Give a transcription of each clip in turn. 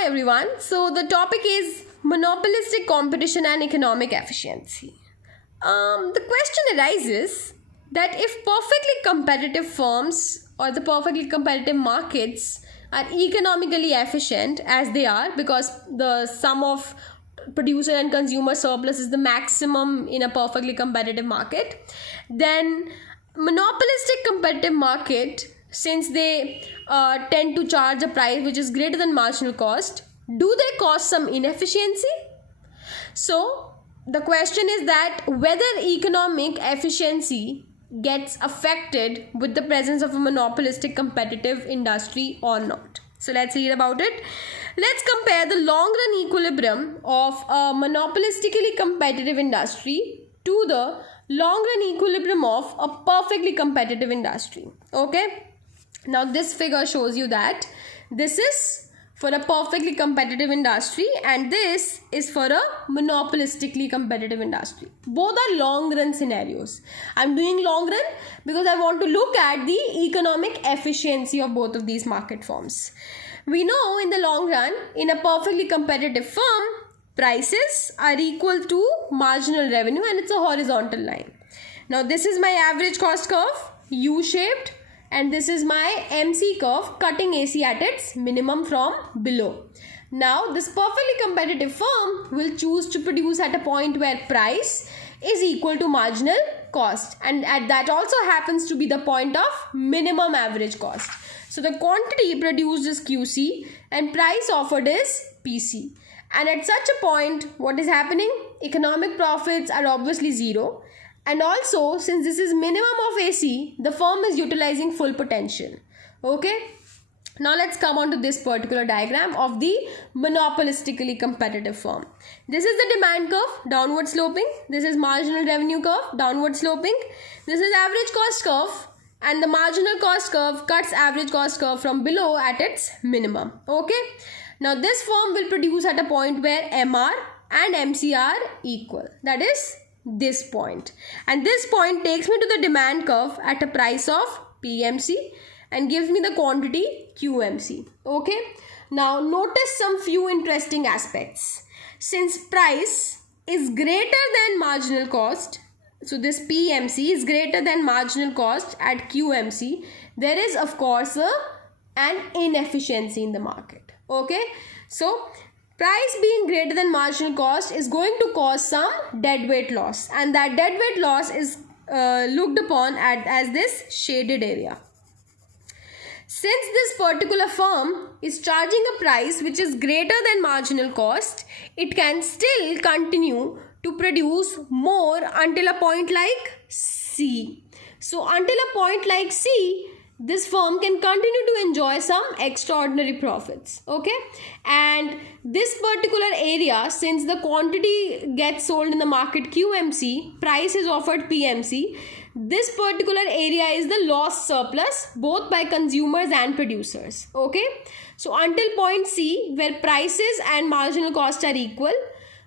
Hi everyone. So the topic is monopolistic competition and economic efficiency. The question arises that if perfectly competitive firms or the perfectly competitive markets are economically efficient as they are because the sum of producer and consumer surplus is the maximum in a perfectly competitive market, then monopolistic competitive market, since they tend to charge a price which is greater than marginal cost, do they cause some inefficiency? So the question is that whether economic efficiency gets affected with the presence of a monopolistic competitive industry or not. So let's read about it. Let's compare the long run equilibrium of a monopolistically competitive industry to the long run equilibrium of a perfectly competitive industry. Okay. Now this figure shows you that this is for a perfectly competitive industry and this is for a monopolistically competitive industry. Both are long run scenarios. I'm doing long run because I want to look at the economic efficiency of both of these market forms. We know in the long run, in a perfectly competitive firm, prices are equal to marginal revenue and it's a horizontal line. Now this is my average cost curve, U-shaped. And this is my MC curve cutting AC at its minimum from below. Now this perfectly competitive firm will choose to produce at a point where price is equal to marginal cost, and that also happens to be the point of minimum average cost. So the quantity produced is QC and price offered is PC. And at such a point, what is happening? Economic profits are obviously zero. And also, since this is minimum of AC, the firm is utilizing full potential. Okay. Now let's come on to this particular diagram of the monopolistically competitive firm. This is the demand curve, downward sloping. This is marginal revenue curve, downward sloping. This is average cost curve. And the marginal cost curve cuts average cost curve from below at its minimum. Okay. Now this firm will produce at a point where MR and MC are equal. That is this point, and this point takes me to the demand curve at a price of PMC and gives me the quantity QMC. Okay, now notice some few interesting aspects. Since price is greater than marginal cost, so this PMC is greater than marginal cost at QMC, there is of course an inefficiency in the market. Okay, so price being greater than marginal cost is going to cause some deadweight loss, and that deadweight loss is looked upon as this shaded area. Since this particular firm is charging a price which is greater than marginal cost, it can still continue to produce more until a point like C. So until a point like C, this firm can continue to enjoy some extraordinary profits. Okay, and this particular area, since the quantity gets sold in the market QMC, price is offered PMC, this particular area is the loss surplus both by consumers and producers. Okay, so until point C, where prices and marginal cost are equal,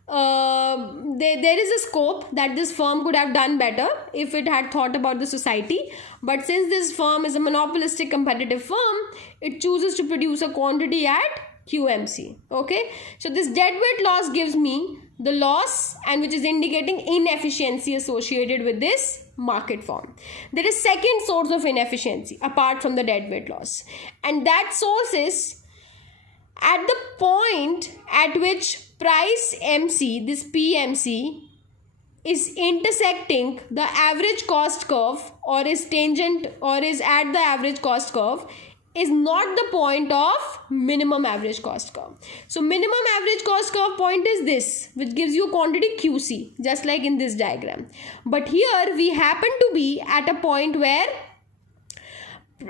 there is a scope that this firm could have done better if it had thought about the society. But since this firm is a monopolistic competitive firm, it chooses to produce a quantity at QMC. Okay, so this deadweight loss gives me the loss, and which is indicating inefficiency associated with this market form. There is second source of inefficiency apart from the deadweight loss, and that source is at the point at which price MC, this PMC, is intersecting the average cost curve or is tangent or is at the average cost curve, is not the point of minimum average cost curve. So minimum average cost curve point is this, which gives you quantity QC, just like in this diagram. But here we happen to be at a point where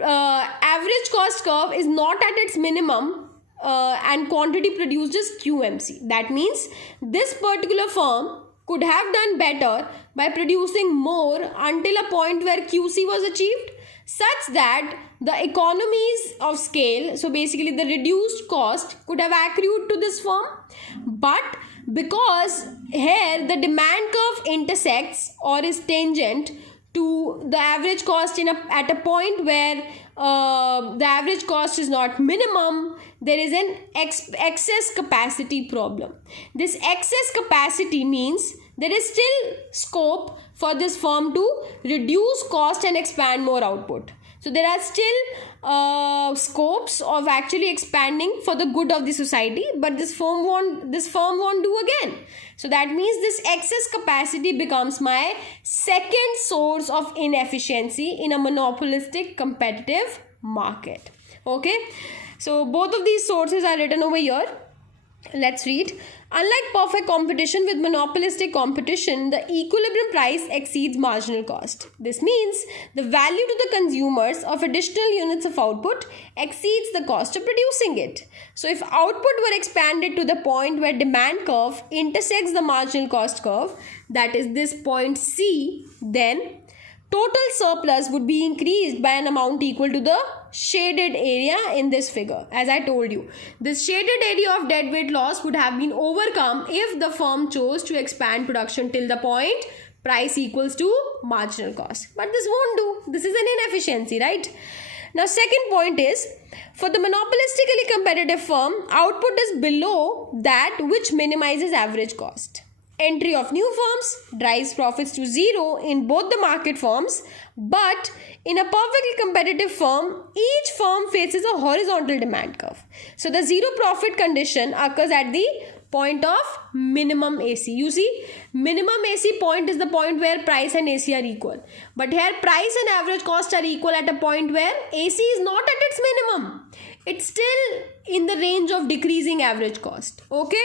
average cost curve is not at its minimum, and quantity produced is QMC. That means this particular firm could have done better by producing more until a point where QC was achieved, such that the economies of scale, so basically the reduced cost, could have accrued to this firm. But because here the demand curve intersects or is tangent to the average cost at a point where the average cost is not minimum, there is an excess capacity problem. This excess capacity means there is still scope for this firm to reduce cost and expand more output. So there are still scopes of actually expanding for the good of the society, but this firm won't do again. So that means this excess capacity becomes my second source of inefficiency in a monopolistic competitive market. Okay, so both of these sources are written over here. Let's read. Unlike perfect competition, with monopolistic competition, the equilibrium price exceeds marginal cost. This means the value to the consumers of additional units of output exceeds the cost of producing it. So if output were expanded to the point where demand curve intersects the marginal cost curve, that is this point C, then total surplus would be increased by an amount equal to the shaded area in this figure. As I told you, this shaded area of deadweight loss would have been overcome if the firm chose to expand production till the point price equals to marginal cost. But this won't do. This is an inefficiency, right? Now, second point is, for the monopolistically competitive firm, output is below that which minimizes average cost. Entry of new firms drives profits to zero in both the market firms, but in a perfectly competitive firm, each firm faces a horizontal demand curve. So the zero profit condition occurs at the point of minimum AC. You see, minimum AC point is the point where price and AC are equal. But here price and average cost are equal at a point where AC is not at its minimum. It's still in the range of decreasing average cost. Okay.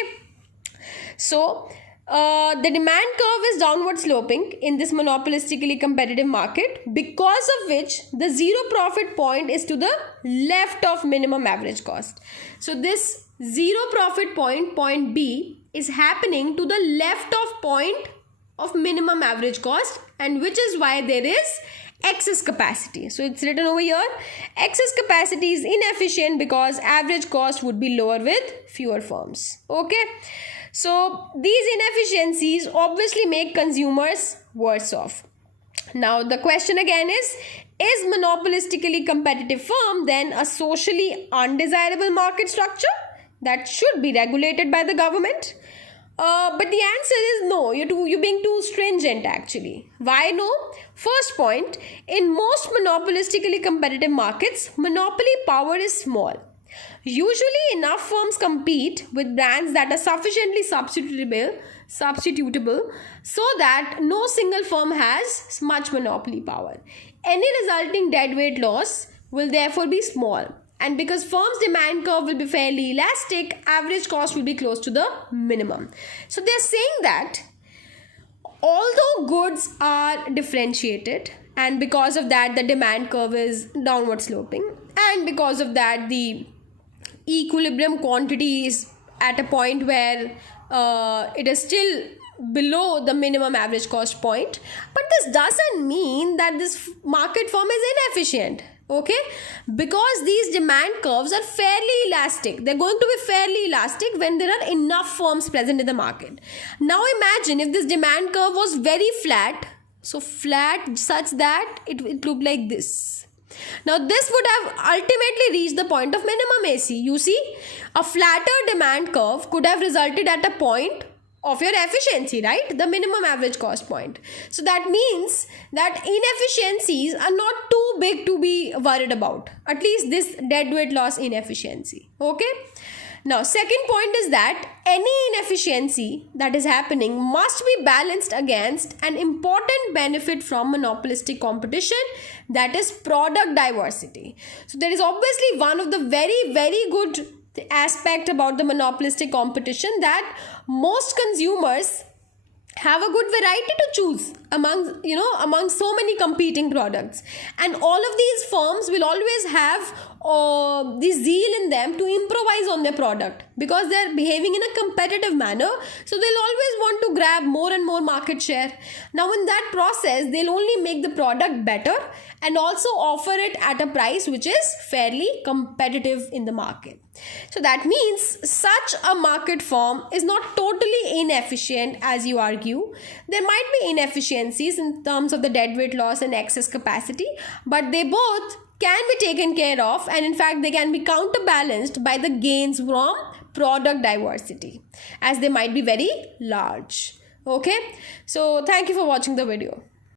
So the demand curve is downward sloping in this monopolistically competitive market, because of which the zero profit point is to the left of minimum average cost. So this zero profit point, point B, is happening to the left of point of minimum average cost, and which is why there is excess capacity. So it's written over here, excess capacity is inefficient because average cost would be lower with fewer firms. Okay. So these inefficiencies obviously make consumers worse off. Now the question again is monopolistically competitive firm then a socially undesirable market structure that should be regulated by the government? But the answer is no. You're being too stringent actually. Why no? First point, in most monopolistically competitive markets, monopoly power is small. Usually enough firms compete with brands that are sufficiently substitutable so that no single firm has much monopoly power. Any resulting deadweight loss will therefore be small. And because firms' demand curve will be fairly elastic, average cost will be close to the minimum. So they're saying that although goods are differentiated, and because of that the demand curve is downward sloping, and because of that the equilibrium quantity is at a point where it is still below the minimum average cost point, but this doesn't mean that this market firm is inefficient. Okay, because these demand curves are fairly elastic. They're going to be fairly elastic when there are enough firms present in the market. Now imagine if this demand curve was very flat, so flat such that it looked like this. Now this would have ultimately reached the point of minimum AC. You see, a flatter demand curve could have resulted at a point of your efficiency, right? The minimum average cost point. So that means that inefficiencies are not too big to be worried about. At least this deadweight loss inefficiency. Okay. Now, second point is that any inefficiency that is happening must be balanced against an important benefit from monopolistic competition, that is product diversity. So there is obviously one of the very, very good aspect about the monopolistic competition, that most consumers have a good variety to choose among so many competing products, and all of these firms will always have or the zeal in them to improvise on their product, because they're behaving in a competitive manner, so they'll always want to grab more and more market share. Now in that process, they'll only make the product better and also offer it at a price which is fairly competitive in the market. So that means such a market form is not totally inefficient as you argue. There might be inefficiencies in terms of the deadweight loss and excess capacity, but they both can be taken care of, and in fact they can be counterbalanced by the gains from product diversity, as they might be very large. Okay, so thank you for watching the video.